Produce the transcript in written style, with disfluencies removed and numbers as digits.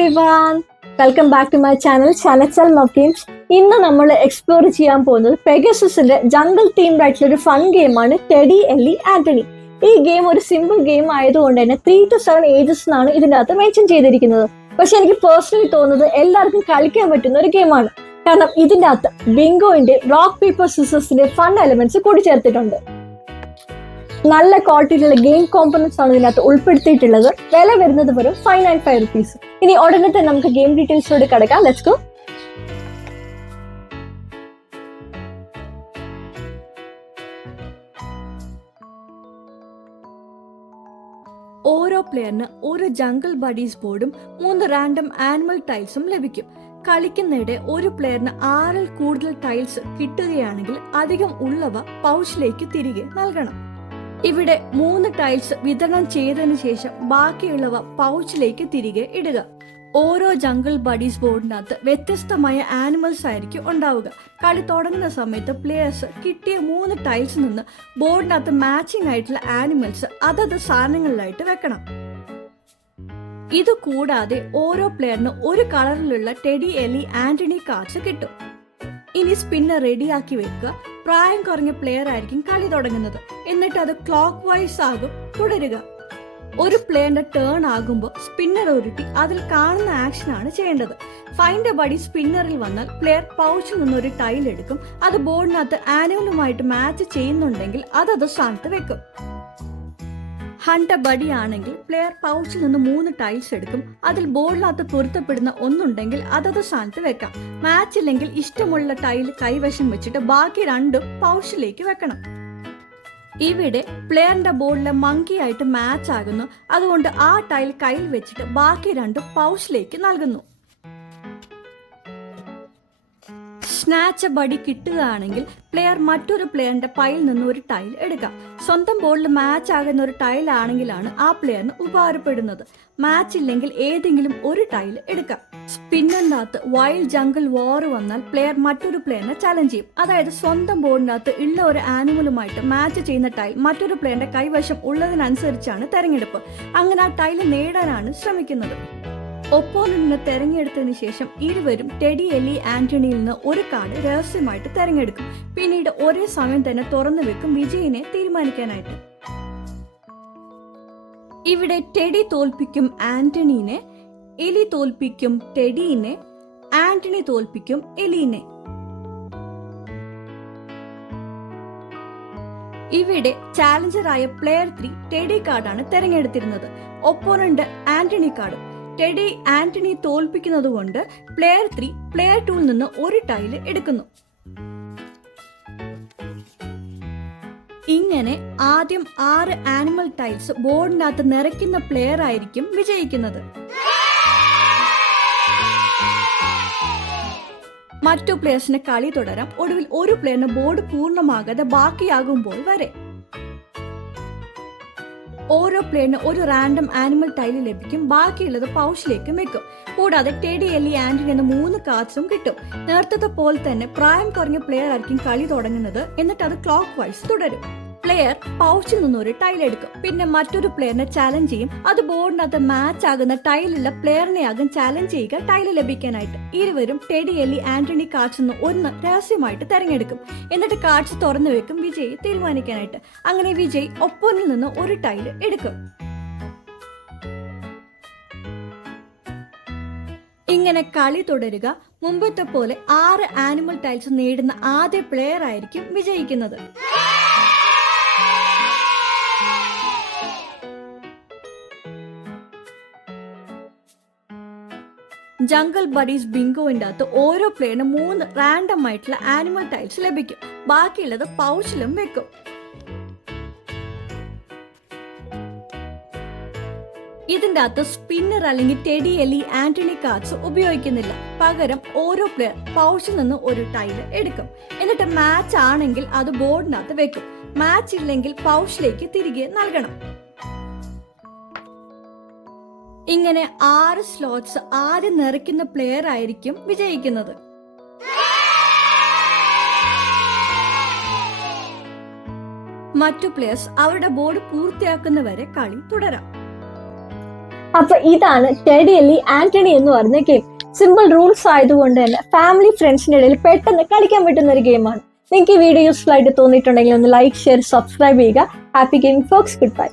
everyone, welcome back to my channel Chanachal Love Games. ഇന്ന് നമ്മൾ explore ചെയ്യാൻ പോകുന്നത് പെഗസസിന്റെ ജംഗിൾ തീംഡ് ആയിട്ടുള്ള ഒരു ഫൺ ഗെയിമാണ് ടെഡി എല്ലി ആന്റണി. ഈ ഗെയിം ഒരു സിമ്പിൾ ഗെയിം ആയതുകൊണ്ട് തന്നെ 3 to 7 ഏജസ് എന്നാണ് ഇതിൻ്റെ അകത്ത് മെൻഷൻ ചെയ്തിരിക്കുന്നത്. പക്ഷെ എനിക്ക് പേഴ്സണലി തോന്നുന്നത് എല്ലാവർക്കും കളിക്കാൻ പറ്റുന്ന ഒരു ഗെയിമാണ്. കാരണം ഇതിൻ്റെ അകത്ത് ബിങ്കോന്റെ റോക്ക് പേപ്പർ സിസേഴ്സിന്റെ ഫൺ എലമെന്റ്സ് കൂടി ചേർത്തിട്ടുണ്ട്. നല്ല ക്വാളിറ്റിയിലുള്ള ഗെയിം കോമ്പണൻസ് ആണ് ഇതിനകത്ത് ഉൾപ്പെടുത്തിയിട്ടുള്ളത്. വില വരുന്നത് വെറും 595 rupees. ഇനി ഉടനെ തന്നെ നമുക്ക് ഗെയിം ഡീറ്റെയിൽസിലോട് കിടക്കാം. Let's go. ഓരോ പ്ലെയറിന് ഒരു ജംഗിൾ ബഡീസ് ബോർഡും 3 റാൻഡം ആനിമൽ ടൈൽസും ലഭിക്കും. കളിക്കുന്നിടെ ഒരു പ്ലെയറിന് 6ൽ കൂടുതൽ ടൈൽസ് കിട്ടുകയാണെങ്കിൽ അധികം ഉള്ളവ പൗച്ചിലേക്ക് തിരികെ നൽകണം. ഇവിടെ 3 ടൈൽസ് വിതരണം ചെയ്തതിനു ശേഷം ബാക്കിയുള്ളവ പൗച്ചിലേക്ക് തിരികെ ഇടുക. ഓരോ ജംഗിൾ ബഡീസ് ബോർഡിനകത്ത് വ്യത്യസ്തമായ ആനിമൽസ് ആയിരിക്കും ഉണ്ടാവുക. കളി തുടങ്ങുന്ന സമയത്ത് പ്ലേയേഴ്സ് കിട്ടിയ 3 ടൈൽസിൽ നിന്ന് ബോർഡിനകത്ത് മാച്ചിങ് ആയിട്ടുള്ള ആനിമൽസ് അതത് സാധനങ്ങളിലായിട്ട് വെക്കണം. ഇത് കൂടാതെ ഓരോ പ്ലെയറിന് ഒരു കളറിലുള്ള ടെഡി എല്ലി ആന്റണി കാർഡ്സ് കിട്ടും. ഇനി സ്പിന്നർ റെഡിയാക്കി വെക്കുക. പ്രായം കുറഞ്ഞ പ്ലെയർ ആയിരിക്കും കളി തുടങ്ങുന്നത്. എന്നിട്ട് അത് ക്ലോക്ക് വൈസ് ആകും തുടരുക. ഒരു പ്ലെയറിന്റെ ടേൺ ആകുമ്പോൾ സ്പിന്നർ ഉരുട്ടി അതിൽ കാണുന്ന ആക്ഷൻ ആണ് ചെയ്യേണ്ടത്. ഫൈൻഡ് എ ബഡി സ്പിന്നറിൽ വന്നാൽ പ്ലെയർ പൗച്ചിൽ നിന്നൊരു ടൈൽ എടുക്കും. അത് ബോർഡിനകത്ത് ആനിമലുമായിട്ട് മാച്ച് ചെയ്യുന്നുണ്ടെങ്കിൽ അതത് സ്ഥാനത്ത് വെക്കും. ഹണ്ട് എ ബഡി ആണെങ്കിൽ പ്ലെയർ പൗച്ചിൽ നിന്ന് 3 ടൈൽസ് എടുക്കും. അതിൽ ബോർഡിനകത്ത് പൊരുത്തപ്പെടുന്ന ഒന്നുണ്ടെങ്കിൽ അതത് സ്ഥാനത്ത് വെക്കാം. മാച്ച് ഇല്ലെങ്കിൽ ഇഷ്ടമുള്ള ടൈൽ കൈവശം വെച്ചിട്ട് ബാക്കി 2 പൗച്ചിലേക്ക് വെക്കണം. ഇവിടെ പ്ലെയറിന്റെ ബോർഡിലെ മങ്കി ആയിട്ട് മാച്ച് ആകുന്നു. അതുകൊണ്ട് ആ ടൈൽ കയ്യിൽ വെച്ചിട്ട് ബാക്കി 2 പൗച്ചിലേക്ക് നൽകുന്നു. സ്നാച്ച് എ ബഡി കിട്ടുകയാണെങ്കിൽ പ്ലെയർ മറ്റൊരു പ്ലെയറിന്റെ പൈയിൽ നിന്ന് ഒരു ടൈൽ എടുക്കാം. സ്വന്തം ബോർഡിൽ മാച്ച് ആകുന്ന ഒരു ടൈൽ ആണെങ്കിലാണ് ആ പ്ലെയറിന് ഉപകാരപ്പെടുന്നത്. മാച്ച് ഇല്ലെങ്കിൽ ഏതെങ്കിലും ഒരു ടൈൽ എടുക്കാം. സ്പിന്നറിനകത്ത് വൈൽഡ് ജംഗിൾ വാർ വന്നാൽ പ്ലെയർ മറ്റൊരു പ്ലെയറിനെ ചലഞ്ച് ചെയ്യും. അതായത് സ്വന്തം ബോർഡിനകത്ത് ഉള്ള ഒരു ആനിമലുമായിട്ട് മാച്ച് ചെയ്യുന്ന ടൈൽ മറ്റൊരു പ്ലെയറിന്റെ കൈവശം ഉള്ളതിനനുസരിച്ചാണ് തെരഞ്ഞെടുപ്പ്. അങ്ങനെ ആ ടൈൽ നേടാനാണ് ശ്രമിക്കുന്നത്. ഒപ്പോണന്റിനെ തെരഞ്ഞെടുത്തതിന് ശേഷം ഇരുവരും ടെഡി എല്ലി ആന്റണിയിൽ നിന്ന് ഒരു കാർഡ് രഹസ്യമായിട്ട് തെരഞ്ഞെടുക്കും. പിന്നീട് ഒരേ സമയം തന്നെ തുറന്നു വെക്കും വിജയിനെ തീരുമാനിക്കാനായിട്ട്. ഇവിടെ ടെഡി തോൽപ്പിക്കും ആന്റണീനെ, എലി തോൽപ്പിക്കും ടെഡീനെ, ആന്റണി തോൽപ്പിക്കും എലീനെ. ഇവിടെ ചാലഞ്ചറായ പ്ലെയർ 3 ടെഡി കാർഡാണ് തെരഞ്ഞെടുത്തിരുന്നത്. Opponent Antony card. Teddy Antony തോൽപ്പിക്കുന്നത് കൊണ്ട് പ്ലെയർ 3 പ്ലെയർ 2 നിന്ന് ഒരു ടൈല് എടുക്കുന്നു. ഇങ്ങനെ ആദ്യം 6 ആനിമൽ ടൈൽസ് ബോർഡിനകത്ത് നിറയ്ക്കുന്ന പ്ലെയർ ആയിരിക്കും വിജയിക്കുന്നത്. മറ്റു പ്ലെയേഴ്സിന് കളി തുടരാം. ഒടുവിൽ ഒരു പ്ലെയറിന് ബോർഡ് പൂർണ്ണമാകാതെ ബാക്കിയാകുമ്പോൾ വരെ. ഓരോ പ്ലെയറിന് ഒരു റാൻഡം ആനിമൽ ടൈല് ലഭിക്കും. ബാക്കിയുള്ളത് പൗച്ചിലേക്ക് വെക്കും. കൂടാതെ ടെഡി എല്ലി ആന്റണി എന്ന 3 കാർഡ്സും കിട്ടും. നേരത്തെ പോലെ തന്നെ പ്രായം കുറഞ്ഞ പ്ലെയർ ആയിരിക്കും കളി തുടങ്ങുന്നത്. എന്നിട്ട് അത് ക്ലോക്ക് വൈസ് തുടരും. പ്ലെയർ പൗച്ചിൽ നിന്നൊരു ടൈൽ എടുക്കും. പിന്നെ മറ്റൊരു പ്ലെയറിനെ ചാലഞ്ച് ചെയ്യും. അത് ബോർഡിനകത്ത് മാച്ച് ആകുന്ന ടൈലുള്ള പ്ലെയറിനെയാകും ചാലഞ്ച് ചെയ്യുക ടൈല് ലഭിക്കാനായിട്ട്. ഇരുവരും ടെഡി എല്ലി ആന്റണി കാർഡ്സ് നിന്ന് 1 രഹസ്യമായിട്ട് തെരഞ്ഞെടുക്കും. എന്നിട്ട് കാർഡ്സ് തുറന്നു വെക്കും വിജയി തീരുമാനിക്കാനായിട്ട്. അങ്ങനെ വിജയ് ഒപ്പോണിൽ നിന്ന് ഒരു ടൈല് എടുക്കും. ഇങ്ങനെ കളി തുടരുക. മുമ്പത്തെ പോലെ 6 ആനിമൽ ടൈൽസ് നേടുന്ന ആദ്യ പ്ലെയർ ആയിരിക്കും വിജയിക്കുന്നത്. ജംഗിൾ ബഡീസ് ബിങ്കോന്റെ അകത്ത് ഓരോ പ്ലെയറിന് 3 റാൻഡം ആയിട്ടുള്ള ആനിമൽ ടൈൽസ് ലഭിക്കും. ബാക്കിയുള്ളത് പൗച്ചിലും വെക്കും. ഇതിന്റെ അകത്ത് സ്പിന്നർ അല്ലെങ്കിൽ ടെഡി എല്ലി ആന്റണി കാർഡ്സ് ഉപയോഗിക്കുന്നില്ല. പകരം ഓരോ പ്ലെയർ പൗച്ചിൽ നിന്ന് ഒരു ടൈല് എടുക്കും. എന്നിട്ട് മാച്ച് ആണെങ്കിൽ അത് ബോർഡിനകത്ത് വെക്കും. മാച്ച് ഇല്ലെങ്കിൽ പൗച്ചിലേക്ക് തിരികെ നൽകണം. ഇങ്ങനെ 6 സ്ലോട്ട്സ് ആദ്യം നിറയ്ക്കുന്ന പ്ലെയർ ആയിരിക്കും വിജയിക്കുന്നത്. മറ്റു പ്ലെയേഴ്സ് അവരുടെ ബോർഡ് പൂർത്തിയാക്കുന്നവരെ കളി തുടരാം. അപ്പൊ ഇതാണ് ടെഡി എല്ലി ആന്റണി എന്ന് പറയുന്ന ഗെയിം. സിമ്പിൾ റൂൾസ് ആയതുകൊണ്ട് തന്നെ ഫാമിലി ഫ്രണ്ട്സിന്റെ ഇടയിൽ പെട്ടെന്ന് കളിക്കാൻ പറ്റുന്ന ഒരു ഗെയിമാണ്. നിങ്ങൾക്ക് ഈ വീഡിയോ യൂസ്ഫുൾ ആയിട്ട് തോന്നിയിട്ടുണ്ടെങ്കിൽ ഒന്ന് ലൈക്ക്, ഷെയർ, സബ്സ്ക്രൈബ് ചെയ്യുക. Happy gaming folks. Good bye.